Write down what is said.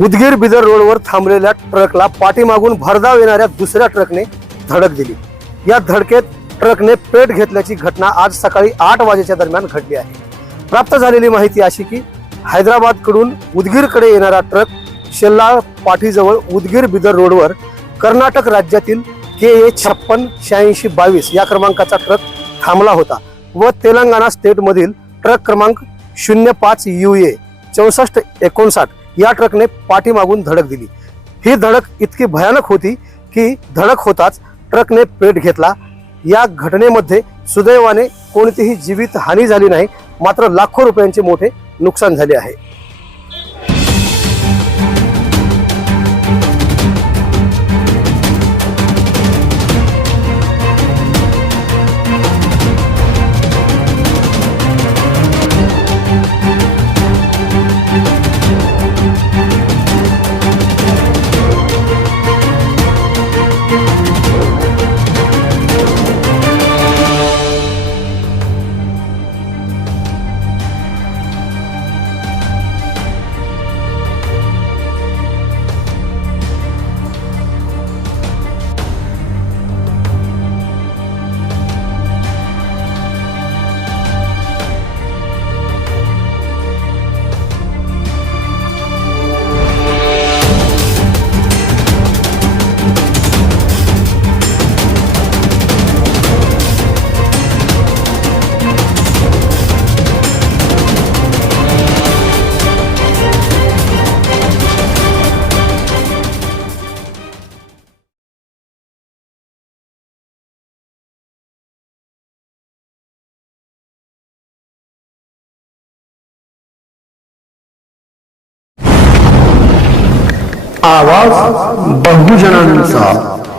उदगीर बिदर रोडवर थांबलेल्या ट्रकला पाठीमागून भरधाव येणाऱ्या दुसऱ्या ट्रकने धडक दिली। या धडकेत ट्रकने पेट घेतल्याची घटना आज सकाळी 8 वाजेच्या दरम्यान घडली आहे। प्राप्त झालेली माहिती अशी की हैदराबाद कडून उदगीरकडे येणारा ट्रक शेल्लाळ पाठीजवळ उदगीर बिदर रोडवर कर्नाटक राज्यातील KA 568622 या क्रमांकाचा ट्रक थांबला होता व तेलंगणा स्टेट मधील ट्रक क्रमांक 05 UA 6459 या ट्रकने पाठीमागून धडक दिली। ही धडक इतकी भयानक होती की धडक होताच ट्रकने पेट घेतला। या घटनेमध्ये सुदैवाने कोणतीही जीवित हानी झाली नाही, मात्र लाखो रुपयांचे मोठे नुकसान झाले आहे। आवाज बहुजनांचा।